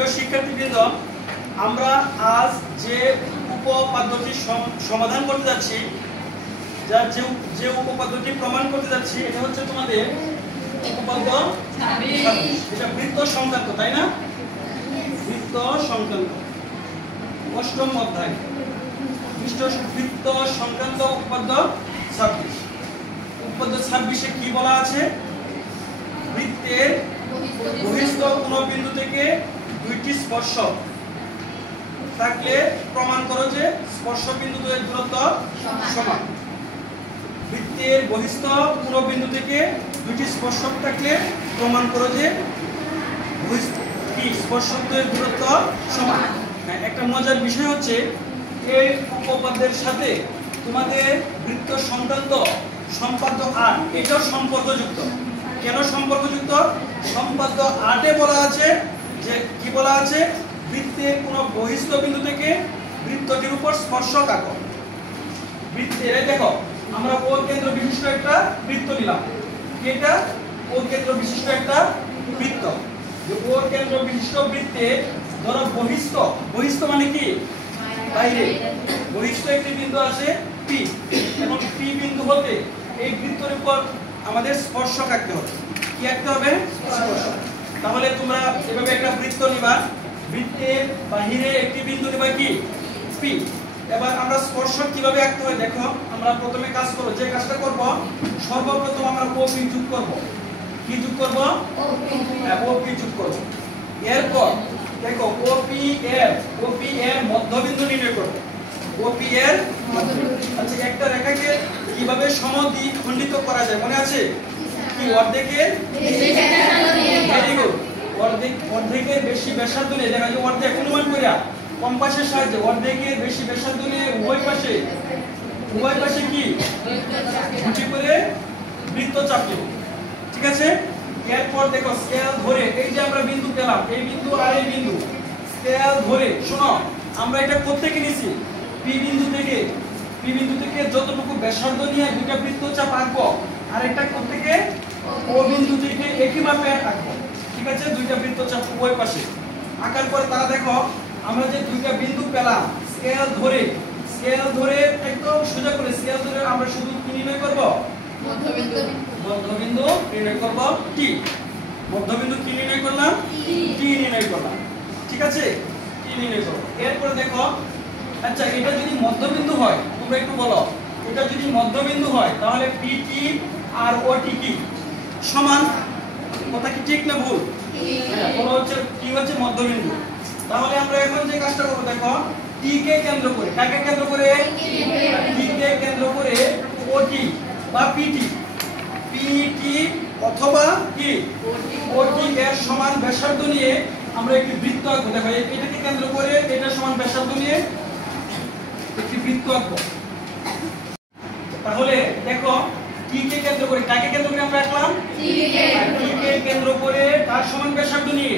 প্রিয় শিক্ষার্থীবৃন্দ, আমরা আজ যে উপপাদ্যটি সমাধান করতে যাচ্ছি, যে উপপাদ্যটি প্রমাণ করতে যাচ্ছি, এটা হচ্ছে তোমাদের উপপাদ্য 26। এটা বৃত্ত সংক্রান্ত, তাই না? বৃত্ত সংক্রান্ত অষ্টম অধ্যায়, বৃত্ত সংক্রান্ত উপপাদ্য 26। উপপাদ্য 26-এ কি বলা আছে? বৃত্তের বহিস্থ কোন বিন্দু থেকে দুইটি স্পর্শক থাকলে প্রমাণ করো যে স্পর্শ বিন্দু দ্বয়ের দূরত্ব সমান। বৃত্তের বহিস্থ কোন বিন্দু থেকে দুইটি স্পর্শক থাকলে প্রমাণ করো যে স্পর্শক দ্বয়ের দূরত্ব সমান। একটা মজার বিষয় হচ্ছে এই উপপাদ্যের সাথে তোমাদের বৃত্ত সংক্রান্ত সম্পাদ্য 8 এটাও সম্পর্কযুক্ত। কেন সম্পর্কযুক্ত? সম্পাদ্য 8-এ বলা আছে যে কি বলা আছে? বৃত্তের কোন বহিস্থ বিন্দু থেকে বৃত্তটির উপর স্পর্শক আঁকো। বৃত্তের দেখো, আমরা ও কেন্দ্র বিশিষ্ট একটা বৃত্ত নিলাম। এটা ও কেন্দ্র বিশিষ্ট একটা বৃত্ত। ও কেন্দ্র বিশিষ্ট বৃত্তে ধরো বহিস্থ মানে কি? বাইরে। বহিস্থ একটি বিন্দু আছে পি, এবং পি বিন্দু হতে এই বৃত্তের উপর আমাদের স্পর্শক আঁকতে হবে। কি আঁকতে হবে? স্পর্শক। তাহলে তোমরা এভাবে একটা বৃত্ত নিবা, বৃত্তের বাহিরে একটি বিন্দু নিবা কি? পি। এবার আমরা স্পর্শক কিভাবে আঁকতে হয় দেখো। আমরা প্রথমে কাজ করব, যে কাজটা করব, সর্বপ্রথম আমরা ও পি যোগ করব। কি যোগ করব? ও পি যোগ করব। এরপর দেখো ও পি এর মধ্যবিন্দু নির্ণয় করব। ও পি এর আচ্ছা, একটা রেখাকে কিভাবে সমদ্বিখণ্ডিত করা যায় মনে আছে? কি? অর্ধেকের ভেরি গুড। অর্ধেকের বেশি ব্যাসার্ধ নিয়ে দেখা যায় অর্ধেক অনুমান করিয়া কম্পাসের সাহায্যে অর্ধেকের বেশি ব্যাসার্ধ নিয়ে উভয় পাশে কি দুটি করে বৃত্ত চাপবে। ঠিক আছে? এরপর দেখো স্কেল ধরে এই যে আমরা বিন্দু পেলাম, এই বিন্দু আর এই বিন্দু, স্কেল ধরে শোনো আমরা এটা কোত্থেকে নিছি? পি বিন্দু থেকে যতটুকু ব্যাসার্ধ নিয়ে দুটো বৃত্ত চাপ আঁকবো, আর একটা কোত্থেকে? ও বিন্দু থেকে একই মাপে আঁকবো। ঠিক আছে? দুইটা বৃত্ত চাপ উভয় পাশে আঁকার পরে তারা দেখো আমরা যে দুইটা বিন্দু পেলাম, স্কেল ধরে একদম সোজা করে স্কেল ধরে আমরা শুধু কি নির্ণয় করব? মধ্যবিন্দু নির্ণয় করব। টি মধ্যবিন্দু কি নির্ণয় করলাম? টি নির্ণয় করলাম। ঠিক আছে? টি নির্ণয় করব। এরপর দেখো, আচ্ছা এটা যদি মধ্যবিন্দু হয়, তোমরা একটু বলো, এটা যদি মধ্যবিন্দু হয় তাহলে পিটি আর ওটি কি সমান? কথা কি ঠিক না ভুল? হ্যাঁ, বলো হচ্ছে টি হচ্ছে মধ্যবিন্দু। তাহলে আমরা এখন যে কাজটা করব দেখো, টি কে কেন্দ্র করে, কাকে কেন্দ্র করে? টি কে কেন্দ্র করে ওটি বা পিটি অথবা কি ওটি এর সমান ব্যাসার্ধ নিয়ে আমরা একটি বৃত্ত আঁকবো। দেখো এটাকে কেন্দ্র করে এটা সমান ব্যাসার্ধ নিয়ে একটি বৃত্ত আঁকবো। তাহলে দেখো টি কে কেন্দ্র করে, কাকে কেন্দ্র করে আমরা আঁকলাম? টি কে কেন্দ্র করে তার সমান ব্যাসার্ধ নিয়ে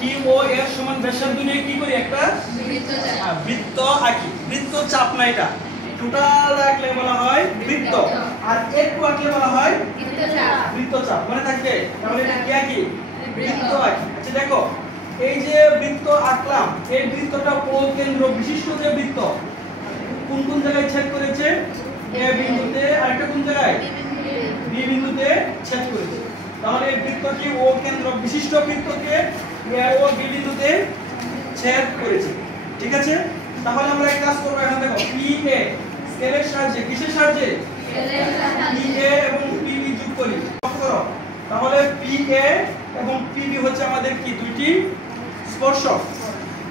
টিও এর সমান ব্যাসার্ধ নিয়ে কি করি? একটা বৃত্ত আঁকি। বৃত্ত চাপ না, এটা টোটাল আঁকলে বলা হয় বৃত্ত, আর একটু আঁকলে বলা হয় বৃত্ত চাপ। মনে থাকবে? তাহলে এটা কি আঁকি? বৃত্ত আঁকি। আচ্ছা দেখো, এই যে বৃত্ত আঁকলাম, এই বৃত্তটা ও কেন্দ্র বিশিষ্ট যে বৃত্ত, কোন জায়গায় ছেদ করেছে? এ বিন্দুতে। আর একটা কোন জায়গায়? বি বিন্দুতে ছেদ করেছে। তাহলে এই বৃত্তটি ও কেন্দ্র বিশিষ্ট বৃত্তকে এ ও বি বিন্দুতে ছেদ করেছে। ঠিক আছে? তাহলে আমরা এক কাজ করব। এখন দেখো পি এ স্কেলের সাহায্যে, কিসের সাহায্যে? পি এ এবং পি বি যোগ করি। করো। তাহলে পি এ এবং পি বি হচ্ছে আমাদের কি? দুইটি স্পর্শক।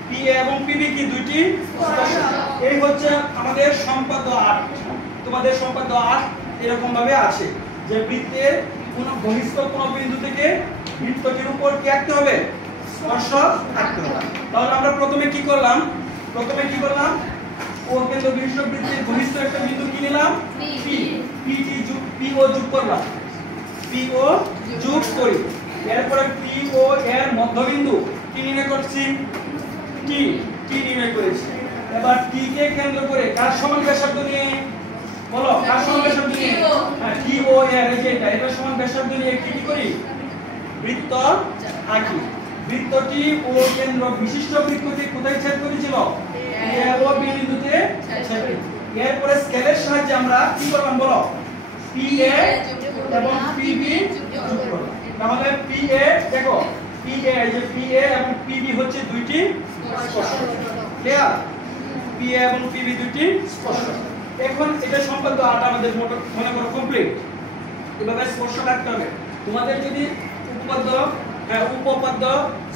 পি এ এবং পি বি কি? দুইটি স্পর্শক। এই হচ্ছে আমাদের সম্পাদ্য 8। তোমাদের সম্পাদ্য 8 এরকম ভাবে আছে যে বৃত্তের কোন বহিস্থ কোন বিন্দু থেকে বৃত্তটির উপর কি আঁকতে হবে? স্পর্শক আঁকতে হবে। তাহলে আমরা প্রথমে কি করলাম? ও কেন্দ্র বিশিষ্ট বৃত্তের বহিস্থ একটা বিন্দু কি নিলাম? পি ও যোগ করলাম। এরপরে পি ও এর মধ্যবিন্দু কি নির্ণয় করছি? টি নির্ণয় করেছি। এবার টি কে কেন্দ্র করে কার সমান ব্যাসার্ধ নিয়ে? বলো, কার সমান ব্যাসার্ধ নিয়ে? হ্যাঁ, টি ও এর এই যে এটা সমান ব্যাসার্ধ নিয়ে কি করি? বৃত্ত আঁকি। বৃত্তটি ও কেন্দ্র বিশিষ্ট বৃত্তটি কোথায় ছেদ করেছিল? এ ও বি বিন্দুতে ছেদ করেছে। এরপরে স্কেলের সাহায্যে আমরা কি করলাম বলো? PA এবং PB যোগ করলাম। তাহলে PA দেখো PA এই যে PA এবং PB হচ্ছে দুইটি স্পর্শক। ক্লিয়ার? PA এবং PB দুইটি স্পর্শক। এখন এটা সম্পর্ক আটা আমাদের মনে করো কমপ্লিট। এভাবে স্পর্শক আঁকতে হবে। তোমাদের যদি উপপাদ্য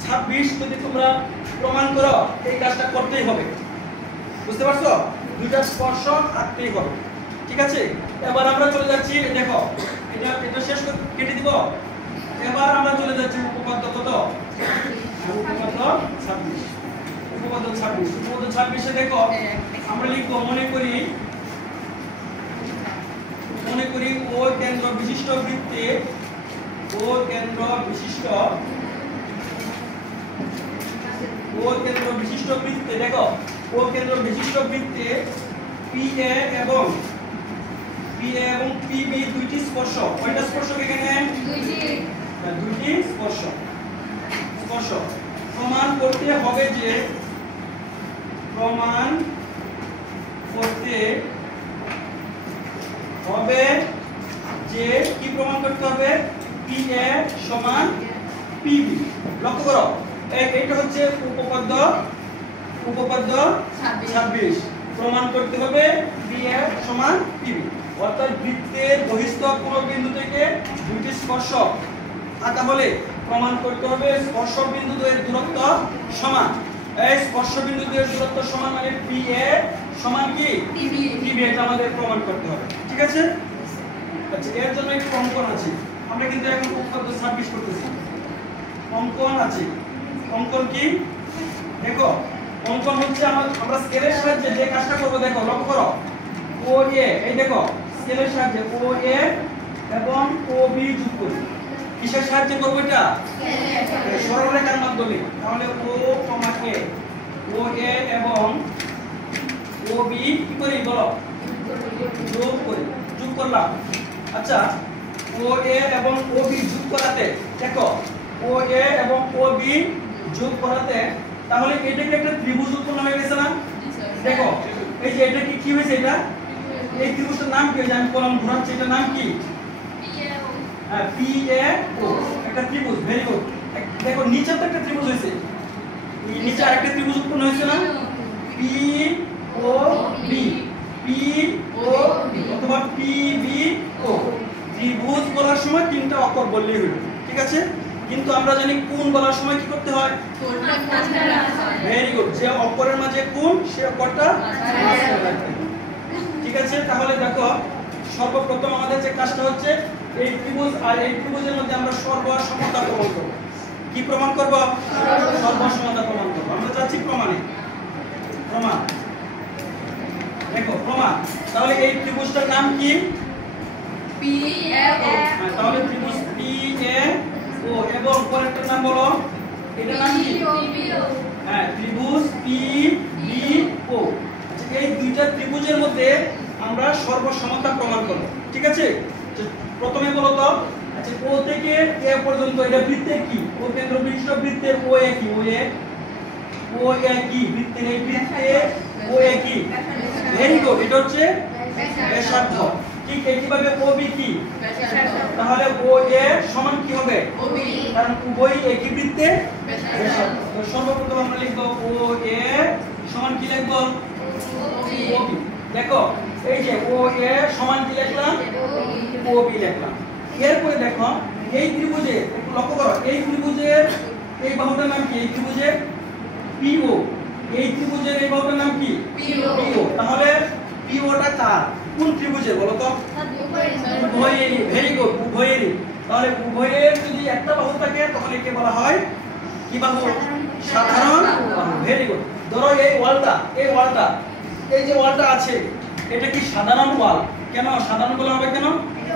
26 যদি তোমরা প্রমাণ করো এই কাজটা করতেই হবে। বুঝতে পারছো? দুইটা স্পর্শক আঁকতেই হবে। ঠিক আছে? এবার আমরা চলে যাচ্ছি, দেখো এটা শেষ করে কেটে দিব। এবার আমরা চলে যাচ্ছি উপপাদ্য কত? উপপাদ্য 26। উপপাদ্য 26 এ দেখো আমরা লিখব মনে করি ও কেন্দ্র বিশিষ্ট বৃত্তে দেখো ও কেন্দ্র বিশিষ্ট বৃত্তে PA এবং PB দুইটি স্পর্শক। কয়টা স্পর্শক এখানে? দুইটি স্পর্শক। প্রমাণ করতে হবে যে কি প্রমাণ করতে হবে? PA সমান PB। লক্ষ্য করো এইটা হচ্ছে উপপাদ্য 26। প্রমাণ করতে হবে PA সমান PB, অর্থাৎ বৃত্তের বহিস্থ কোন বিন্দু থেকে দুইটি স্পর্শক আঁকা হলে প্রমাণ করতে হবে স্পর্শক বিন্দু দ্বয়ের দূরত্ব সমান। এই স্পর্শ বিন্দু দ্বয়ের দূরত্ব সমান মানে PA সমান কি PB, এটা আমাদের প্রমাণ করতে হবে। ঠিক আছে? আচ্ছা, এর জন্য একটু অঙ্কন আছে। আমরা কিন্তু এখন উপপাদ্য 26 করতেছি। অঙ্কন আছে। অঙ্কন কি? দেখো অঙ্কন হচ্ছে আমরা স্কেলের সাহায্যে যে কাজটা করব, দেখো লক্ষ্য করো OA, এই দেখো স্কেলের সাহায্যে OA এবং OB যোগ করি। কিসের সাহায্যে করব এটা? সরলরেখার মাধ্যমে। তাহলে OA এবং OB কি করি বলো? যোগ করলাম। আচ্ছা, OA এবং OB যোগ করাতে দেখো OA এবং OB যোগ করাতে তাহলে এটা কি একটা ত্রিভুজ উৎপন্ন হয়ে গেছে না? দেখো এই যে এটা কি হয়েছে? এটা এই ত্রিভুজটার নাম কি? আমি কলম ঘোরাচ্ছি, এটার নাম কি? PAO, একটা ত্রিভুজ। Very good. দেখো নিচে তো একটা ত্রিভুজ হয়েছে, নিচে আরেকটা ত্রিভুজ উৎপন্ন হয়েছে না? POB অথবা PBO। ত্রিভুজ বলার সময় তিনটা অক্ষর বললেই হলো। ঠিক আছে? কিন্তু আমরা জানি কোণ বলার সময় কি করতে হয়? Very good. যে অক্ষরের মাঝে কোণ সে অক্ষরটা ঠিক আছে? তাহলে দেখো সর্বপ্রথম আমাদের যে কাজটা হচ্ছে এই ত্রিভুজ আর এই ত্রিভুজের মধ্যে আমরা সর্বসমতা প্রমাণ করব। কি প্রমাণ করব? সর্বসমতা প্রমাণ করব। আমরা যাচ্ছি প্রমাণ। দেখো প্রমাণ। তাহলে এই ত্রিভুজটার নাম কি? PAO। তাহলে ত্রিভুজ PAO এবং পরেরটার নাম বলো, এটার নাম কি? PBO। ত্রিভুজ PBO। এই দুইটা ত্রিভুজের মধ্যে আমরা সর্বসমতা প্রমাণ করব। ঠিক আছে? প্রথমে বলো তো, আচ্ছা O থেকে A পর্যন্ত এটা বৃত্তের কি? ও কেন্দ্র বিশিষ্ট বৃত্তের OA কি? OA কি? বৃত্তের এই বৃত্তে OA কি? Very good. এটা হচ্ছে ব্যাসার্ধ। ঠিক একইভাবে OB কি? তাহলে OA সমান কি হবে? OB, কারণ উভয়ই একই বৃত্তে ব্যাসার্ধ। তো সর্বপ্রথম আমরা লিখব OA সমান কি লিখব? OB। দেখো এই যে OA সমান কি লিখলাম? OB লিখলাম। এরপরে দেখো এই ত্রিভুজে একটু লক্ষ্য করো, এই ত্রিভুজের এই বাহুটার নাম কি? এই ত্রিভুজের PO। এই ত্রিভুজের এই বাহুটার নাম কি? PO। তাহলে POটা কার? কোন ত্রিভুজের বলো তো? উভয়েরই। ভেরি গুড, উভয়েরই। তাহলে উভয়ের যদি একটা বাহু থাকে তাহলে একে বলা হয় কি বাহু? সাধারণ বাহু। Very good. ধরো এই ওয়ালটা এই যে ওয়ালটা আছে এটা কি সাধারণ ওয়াল? কেন সাধারণ বলা হবে? কেন?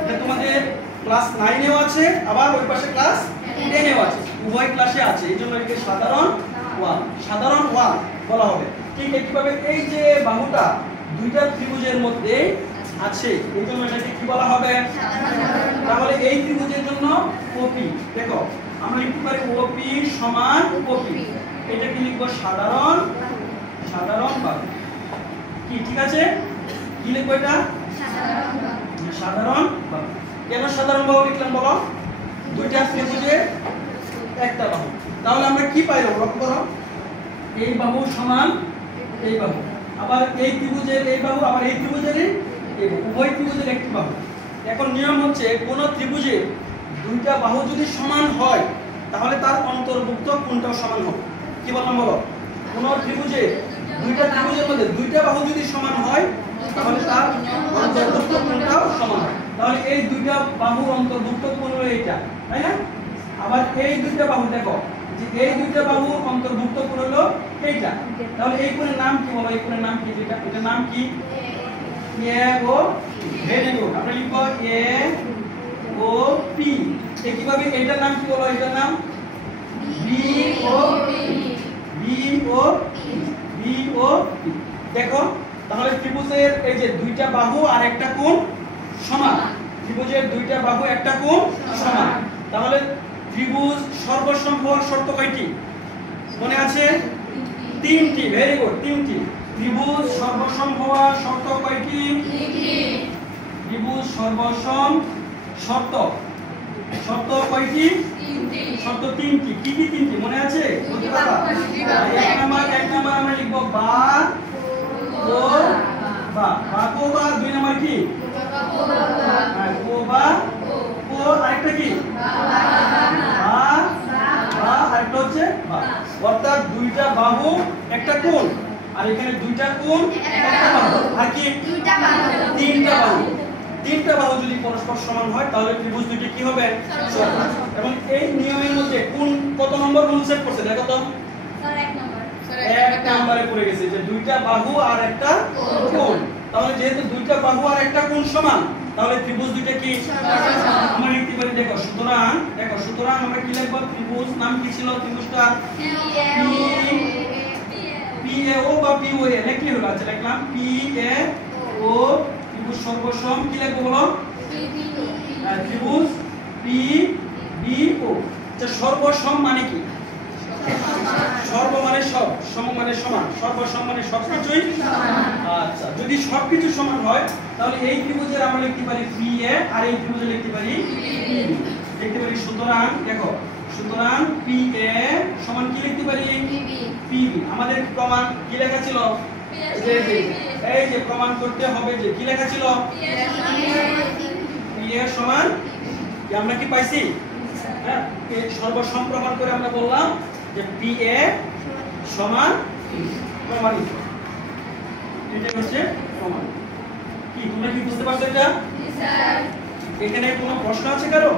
এটা তোমাদের ক্লাস 9 এও আছে, আবার ওই পাশে ক্লাস 10 এও আছে, উভয় ক্লাসে আছে। এইজন্য একে সাধারণ ওয়াল বলা হবে। ঠিক একইভাবে এই যে বাহুটা দুইটা ত্রিভুজের মধ্যে আছে, এইজন্য এটাকে কি বলা হবে? তাহলে এই ত্রিভুজের জন্য OP। দেখো আমরা লিখতে পারি ওপি সমান ওপি। এটা কি লিখবো? সাধারণ বাহু। কি ঠিক আছে? কি লিখবো এটা? সাধারণ বাহু। কেন সাধারণ বাহু লিখলাম বলো? দুইটা ত্রিভুজে একটা বাহু। তাহলে আমরা কি পাইলাম লক্ষ্য করো, এই বাহু সমান এই বাহু, আবার এই ত্রিভুজের এই বাহু, আবার এই ত্রিভুজের এই বাহু, উভয় ত্রিভুজের একটি বাহু। এখন নিয়ম হচ্ছে কোন ত্রিভুজে দুইটা বাহু যদি সমান হয় তাহলে তার অন্তর্ভুক্ত কোণটাও সমান হবে। কি বললাম বলো? কোন ত্রিভুজে দুইটা ত্রিভুজের মধ্যে দুইটা বাহু যদি সমান হয় তাহলে তার অন্তর্ভুক্ত কোণটাও সমান হয়। তাহলে এই দুইটা বাহুর অন্তর্ভুক্ত কোণ হলো এইটা, তাই না? আবার এই দুইটা বাহু দেখো যে এই দুইটা বাহুর অন্তর্ভুক্ত কোণ হলো এইটা। তাহলে এই কোণের নাম কি বলো? এই কোণের নাম কি? এটার নাম কি? A O. Very good. আমরা লিখব এ ও পি। একইভাবে এটার নাম কি বলো? এটার নাম বি ও পি। দেখো তাহলে ত্রিভুজের এই যে দুইটা বাহু আর একটা কোণ সমান, ত্রিভুজের দুইটা বাহু একটা কোণ সমান। তাহলে ত্রিভুজ সর্বসম হওয়ার শর্ত কয়টি মনে আছে? তিনটি। ভেরি গুড, তিনটি। ত্রিভুজ সর্বসম হওয়ার শর্ত কয়টি? ত্রিভুজ সর্বসম শর্ত কয়টি? শর্ত তিনটি। কি কি তিনটি মনে আছে? বলতে পারবা? এক নাম্বার আমরা লিখব বা ও বা। দুই নাম্বার কি? ও বা ও। আরেকটা কি? আরেকটা হচ্ছে বা। অর্থাৎ দুইটা বাহু একটা কোণ, আর এখানে দুইটা কোণ একটা বাহু, আর কি তিনটা বাহু যদি পরস্পর সমান হয় তাহলে ত্রিভুজ দুটি কি হবে? সমান। এবং এই নিয়মের মধ্যে কোন কত নম্বর রুল সেট করছে দেখো তো? এক নম্বরে পড়ে গেছে যে দুইটা বাহু আর একটা কোণ। তাহলে যেহেতু দুইটা বাহু আর একটা কোণ সমান তাহলে ত্রিভুজ দুইটা কি আমরা লিখতে পারি? দেখো সুতরাং আমরা কি লিখব? ত্রিভুজ নাম কি ছিল? ত্রিভুজটা পি এ ও বা পি ও এ লিখলি হলো। আচ্ছা লিখলাম পি এ ও। ত্রিভুজ সর্বসম কি লিখব বলো? ত্রিভুজ পি বি ও। আচ্ছা সর্বসম মানে কি? সর্ব মানে সব, সম মানে সমান, সর্বসম মানে সবকিছুই সমান। আচ্ছা যদি সবকিছু সমান হয় তাহলে এই ত্রিভুজের আমরা লিখতে পারি পি এ, আর এই ত্রিভুজে লিখতে পারি পি বি। লিখতে পারি সুতরাং দেখো, সুতরাং পি এ সমান কি লিখতে পারি? P B. আমাদের প্রমাণ কি লেখা ছিল? এই যে প্রমাণ করতে হবে যে কি লেখা ছিল? পি এ সমান কি আমরা কি পাইছি? হ্যাঁ, সর্বসম প্রমাণ করে আমরা বললাম যে পি এ সমান প্রমাণিত। এটা হচ্ছে প্রমাণ। কি তোমরা কি বুঝতে পারছো এটা? এখানে কোনো প্রশ্ন আছে কারো?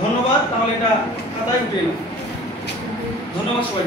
ধন্যবাদ। তাহলে এটা খাতায় উঠে নাও। ধন্যবাদ সবাই।